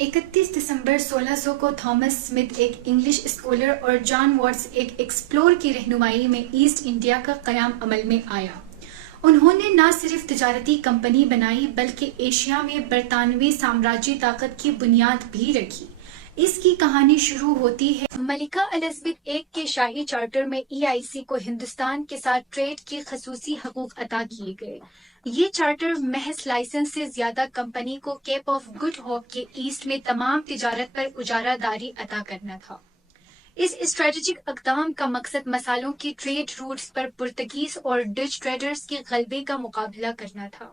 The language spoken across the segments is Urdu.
31 دسمبر 1600 کو تھامس اسمتھ ایک انگلش اسکالر اور جان واٹس ایک ایکسپلور کی رہنمائی میں ایسٹ انڈیا کا قیام عمل میں آیا۔ انہوں نے نہ صرف تجارتی کمپنی بنائی بلکہ ایشیا میں برطانوی سامراجی طاقت کی بنیاد بھی رکھی۔ اس کی کہانی شروع ہوتی ہے ملکہ الزبتھ ایک کے شاہی چارٹر میں EIC کو ہندوستان کے ساتھ ٹریڈ کی خصوصی حقوق عطا کیے گئے۔ یہ چارٹر محض لائسنس سے زیادہ کمپنی کو کیپ آف گڈ ہوپ کے ایسٹ میں تمام تجارت پر اجارہ داری عطا کرنا تھا۔ اس اسٹریٹجک اقدام کا مقصد مسالوں کی ٹریڈ روٹس پر پرتگیز اور ڈچ ٹریڈرز کے غلبے کا مقابلہ کرنا تھا۔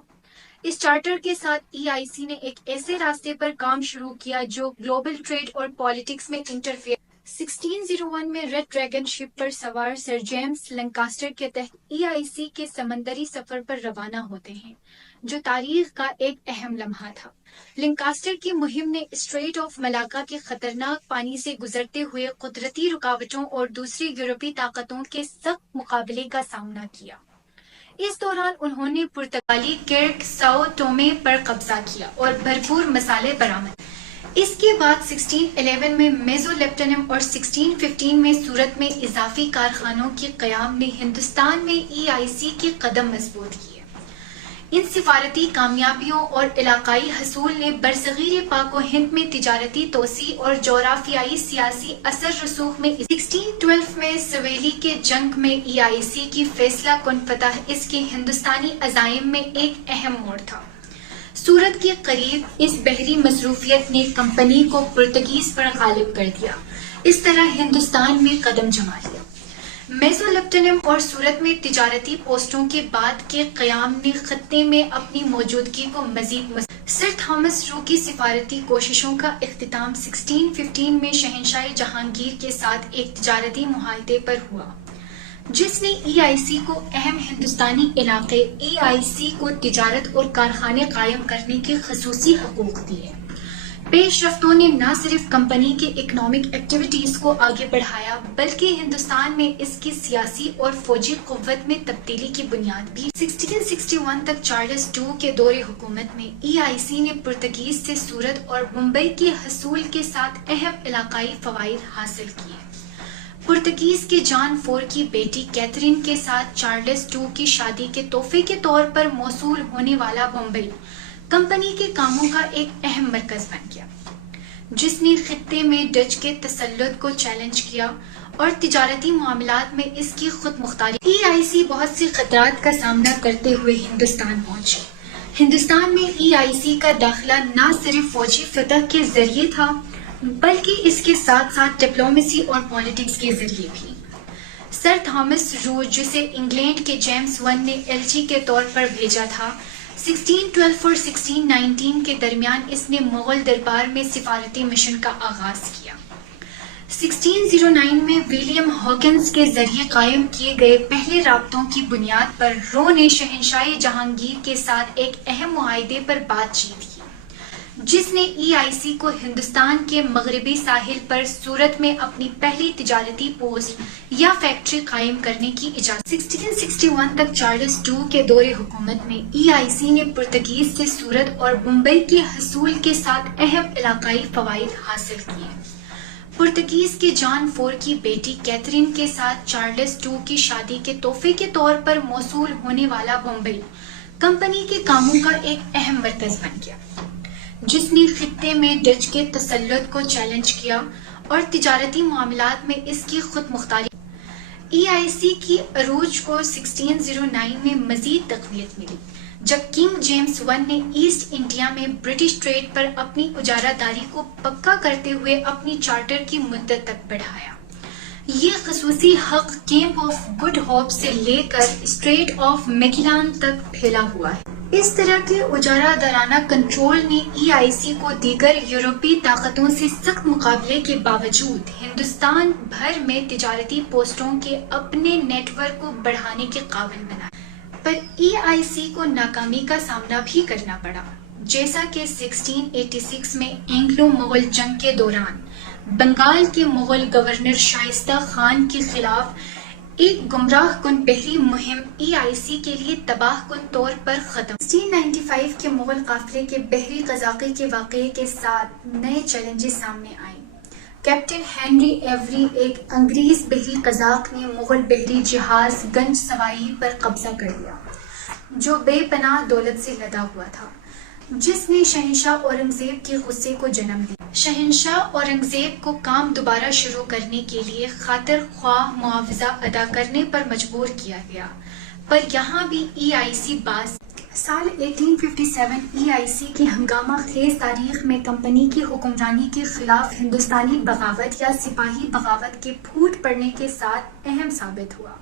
اس چارٹر کے ساتھ EIC نے ایک ایسے راستے پر کام شروع کیا جو گلوبل ٹریڈ اور پالیٹکس میں انٹرفیئر 1601 میں ریڈ ڈریگن شپ پر سوار سر جیمز لنکاسٹر کے تحت EIC کے سمندری سفر پر روانہ ہوتے ہیں، جو تاریخ کا ایک اہم لمحہ تھا۔ لنکاسٹر کی مہم نے اسٹریٹ آف ملاکا کے خطرناک پانی سے گزرتے ہوئے قدرتی رکاوٹوں اور دوسری یورپی طاقتوں کے سخت مقابلے کا سامنا کیا۔ اس دوران انہوں نے پرتگالی کرک ساؤ ٹومے پر قبضہ کیا اور بھرپور مسالے برآمد۔ اس کے بعد 1611 میں میزولپٹنم اور 1615 میں سورت میں اضافی کارخانوں کے قیام نے ہندوستان میں EIC کے قدم مضبوط کیے۔ ان سفارتی کامیابیوں اور علاقائی حصول نے برصغیر پاک و ہند میں تجارتی توسیع اور جغرافیائی سیاسی اثر رسوخ میں 1612 میں سویلی کے جنگ میں EIC کی فیصلہ کن فتح اس کے ہندوستانی عزائم میں ایک اہم موڑ تھا۔ سورت کے قریب اس بحری مصروفیت نے کمپنی کو پرتگیز پر غالب کر دیا، اس طرح ہندوستان میں قدم جما لیا۔ میزولپٹنم اور سورت میں تجارتی پوسٹوں کے بعد کے قیام نے خطے میں اپنی موجودگی کو مزید سر تھامس رو کی سفارتی کوششوں کا اختتام 1615 میں شہنشاہ جہانگیر کے ساتھ ایک تجارتی معاہدے پر ہوا، جس نے EIC کو اہم ہندوستانی علاقے EIC کو تجارت اور کارخانے قائم کرنے کے خصوصی حقوق دیے۔ پیش رفتوں نے نہ صرف کمپنی کے اکنامک ایکٹیویٹیز کو آگے بڑھایا بلکہ ہندوستان میں اس کی سیاسی اور فوجی قوت میں تبدیلی کی بنیاد بھی۔ 1661 تک چارلس II کے دور حکومت میں EIC نے پرتگیز سے سورت اور ممبئی کے حصول کے ساتھ اہم علاقائی فوائد حاصل کیے۔ پرتگیز کے جان فور کی بیٹی کیتھرین کے ساتھ چارلس II کی شادی کے تحفے کے طور پر موصول ہونے والا بمبئی کمپنی کے کاموں کا ایک اہم مرکز بن گیا، جس نے خطے میں ڈچ کے تسلط کو چیلنج کیا اور تجارتی معاملات میں اس کی خود مختاری۔ EIC بہت سی خطرات کا سامنا کرتے ہوئے ہندوستان پہنچی۔ ہندوستان میں EIC کا داخلہ نہ صرف فوجی فتح کے ذریعے تھا بلکہ اس کے ساتھ ساتھ ڈپلومیسی اور پالیٹکس کے ذریعے بھی۔ سر تھامس رو، جسے انگلینڈ کے جیمز I نے LG کے طور پر بھیجا تھا، 1612 اور 1619 کے درمیان اس نے مغل دربار میں سفارتی مشن کا آغاز کیا۔ 1609 میں ولیم ہاکنز کے ذریعے قائم کیے گئے پہلے رابطوں کی بنیاد پر رو نے شہنشاہ جہانگیر کے ساتھ ایک اہم معاہدے پر بات چیت کی، جس نے EIC کو ہندوستان کے مغربی ساحل پر سورت میں اپنی پہلی تجارتی پوسٹ یا فیکٹری قائم کرنے کی اجازت۔ 1661 تک چارلس II کے دور حکومت میں EIC نے پرتگیز سے سورت اور ممبئی کے حصول کے ساتھ اہم علاقائی فوائد حاصل کیے۔ پرتگیز کے جان فور کی بیٹی کیتھرین کے ساتھ چارلس II کی شادی کے تحفے کے طور پر موصول ہونے والا بمبئی کمپنی کے کاموں کا ایک اہم مرکز بن گیا، جس نے خطے میں ڈچ کے تسلط کو چیلنج کیا اور تجارتی معاملات میں اس کی خود مختاری۔ EIC کی عروج کو 1609 میں مزید تقویت ملی جب کنگ جیمز I نے ایسٹ انڈیا میں برٹش ٹریڈ پر اپنی اجارہ داری کو پکا کرتے ہوئے اپنی چارٹر کی مدت تک بڑھایا۔ یہ خصوصی حق کیپ آف گڈ ہوپ سے لے کر اسٹریٹ آف میگلان تک پھیلا ہوا ہے۔ اس طرح کے اجارہ دارانہ کنٹرول نے EIC کو دیگر یورپی طاقتوں سے سخت مقابلے کے باوجود ہندوستان بھر میں تجارتی پوسٹوں کے اپنے نیٹ ورک کو بڑھانے کے قابل بنایا، پر EIC کو ناکامی کا سامنا بھی کرنا پڑا، جیسا کہ 1686 میں اینگلو مغل جنگ کے دوران بنگال کے مغل گورنر شائستہ خان کے خلاف ایک گمراہ کن بحری مہم EIC کے لیے تباہ کن طور پر ختم۔ 1695 کے مغل قافلے کے بحری قزاقی کے واقعے کے ساتھ نئے چیلنجز سامنے آئے۔ کیپٹن ہنری ایوری، ایک انگریز بحری قزاق نے مغل بحری جہاز گنج سوائی پر قبضہ کر لیا، جو بے پناہ دولت سے لدا ہوا تھا، جس نے شہنشاہ اورنگزیب کے غصے کو جنم دیا۔ شہنشاہ اورنگزیب کو کام دوبارہ شروع کرنے کے لیے خاطر خواہ معاوضہ ادا کرنے پر مجبور کیا گیا، پر یہاں بھی EIC باز۔ سال 1857 EIC کی ہنگامہ خیز تاریخ میں کمپنی کی حکمرانی کے خلاف ہندوستانی بغاوت یا سپاہی بغاوت کے پھوٹ پڑنے کے ساتھ اہم ثابت ہوا۔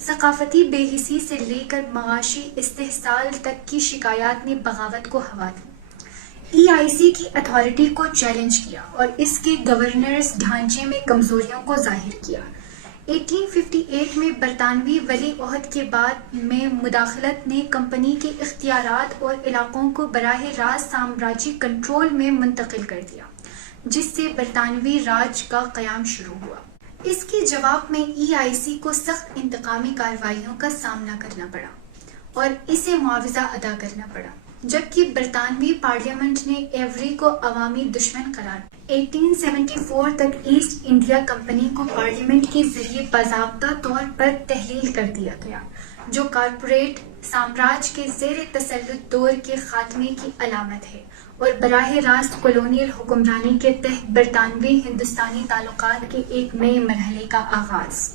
ثقافتی بے حسی سے لے کر معاشی استحصال تک کی شکایات نے بغاوت کو ہوا دی۔ EIC کی اتھارٹی کو چیلنج کیا اور اس کے گورننس ڈھانچے میں کمزوریوں کو ظاہر کیا۔ 1858 میں برطانوی ولی عہد کے بعد میں مداخلت نے کمپنی کے اختیارات اور علاقوں کو براہ راست سامراجی کنٹرول میں منتقل کر دیا، جس سے برطانوی راج کا قیام شروع ہوا۔ اس کے جواب میں EIC کو سخت انتقامی کارروائیوں کا سامنا کرنا پڑا اور اسے معاوضہ ادا کرنا پڑا، جبکہ برطانوی پارلیمنٹ نے ایوری کو عوامی دشمن قرار دیا۔ 1874 تک ایسٹ انڈیا کمپنی کو پارلیمنٹ کے ذریعے باضابطہ طور پر تحلیل کر دیا گیا، جو کارپوریٹ سامراج کے زیر تسلط دور کے خاتمے کی علامت ہے اور براہ راست کولونیل حکمرانی کے تحت برطانوی ہندوستانی تعلقات کے ایک نئے مرحلے کا آغاز۔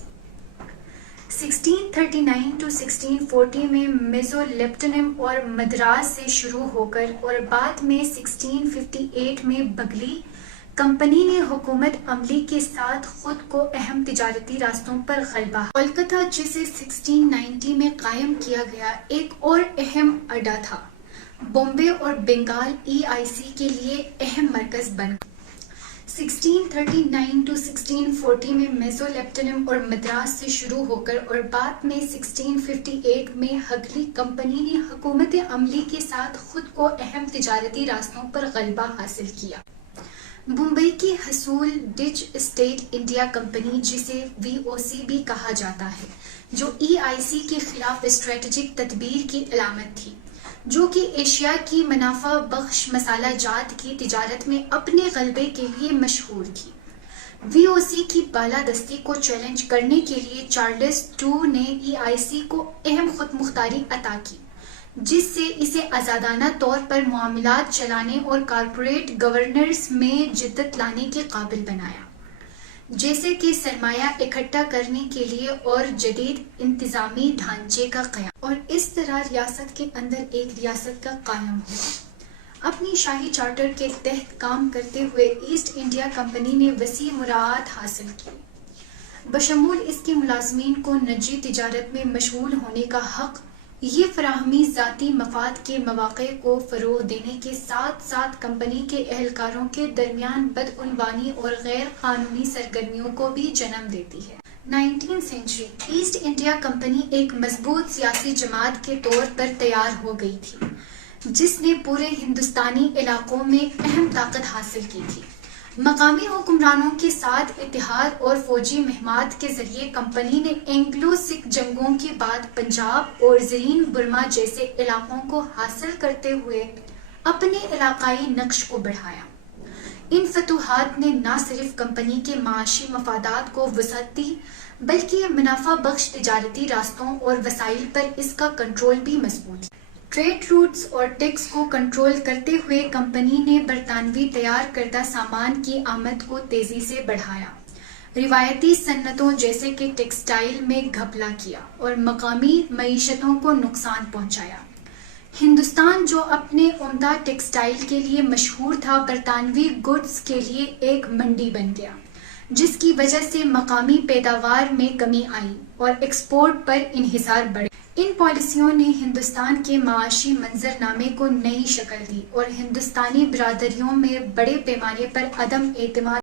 1639 to 1640 میں میزولیپٹنم اور مدراس سے شروع ہو کر اور بعد میں 1658 میں بگلی، کمپنی نے حکومت عملی کے ساتھ خود کو اہم تجارتی راستوں پر غلبہ۔ کولکتہ، جسے 1690 میں قائم کیا گیا، ایک اور اہم اڈا تھا۔ بمبے اور بنگال EIC کے لیے اہم مرکز بن گئے۔ 1639 to 1640 میں میزولیپٹنم اور مدراس سے شروع ہو کر اور بعد میں 1658 میں ہگلی، کمپنی نے حکومت عملی کے ساتھ خود کو اہم تجارتی راستوں پر غلبہ حاصل کیا۔ ممبئی کی حصول ڈچ اسٹیٹ انڈیا کمپنی، جسے VOC بھی کہا جاتا ہے، جو EIC کے خلاف اسٹریٹجک تدبیر کی علامت تھی، جو کہ ایشیا کی منافع بخش مسالہ جات کی تجارت میں اپنے غلبے کے لیے مشہور تھی۔ VOC کی بالادستی کو چیلنج کرنے کے لیے چارلس II نے EIC کو اہم خود مختاری عطا کی، جس سے اسے آزادانہ طور پر معاملات چلانے اور کارپوریٹ گورننس میں جدت لانے کے قابل بنایا، جیسے کہ سرمایہ اکٹھا کرنے کے لیے اور جدید انتظامی ڈھانچے کا قیام، اور اس طرح ریاست کے اندر ایک ریاست کا قیام ہوا۔ اپنی شاہی چارٹر کے تحت کام کرتے ہوئے ایسٹ انڈیا کمپنی نے وسیع مراعات حاصل کی، بشمول اس کے ملازمین کو نجی تجارت میں مشغول ہونے کا حق۔ یہ فراہمی ذاتی مفاد کے مواقع کو فروغ دینے کے ساتھ ساتھ کمپنی کے اہلکاروں کے درمیان بدعنوانی اور غیر قانونی سرگرمیوں کو بھی جنم دیتی ہے۔ 19 سینچری ایسٹ انڈیا کمپنی ایک مضبوط سیاسی جماعت کے طور پر تیار ہو گئی تھی، جس نے پورے ہندوستانی علاقوں میں اہم طاقت حاصل کی تھی۔ مقامی حکمرانوں کے ساتھ اتحاد اور فوجی مہمات کے ذریعے کمپنی نے اینگلو سکھ جنگوں کے بعد پنجاب اور زرین برما جیسے علاقوں کو حاصل کرتے ہوئے اپنے علاقائی نقش کو بڑھایا۔ ان فتوحات نے نہ صرف کمپنی کے معاشی مفادات کو وسعت دی، بلکہ منافع بخش تجارتی راستوں اور وسائل پر اس کا کنٹرول بھی مضبوط کیا۔ ٹریڈ روٹس اور ٹیکس کو کنٹرول کرتے ہوئے کمپنی نے برطانوی تیار کردہ سامان کی آمد کو تیزی سے بڑھایا، روایتی صنعتوں جیسے کہ ٹیکسٹائل میں گھپلا کیا اور مقامی معیشتوں کو نقصان پہنچایا۔ ہندوستان، جو اپنے عمدہ ٹیکسٹائل کے لیے مشہور تھا، برطانوی گڈز کے لیے ایک منڈی بن گیا، جس کی وجہ سے مقامی پیداوار میں کمی آئی اور ایکسپورٹ پر انحصار بڑھا۔ ان پالیسیوں نے ہندوستان کے معاشی منظرنامے کو نئی شکل دی اور ہندوستانی برادریوں میں بڑے پیمانے پر عدم اعتماد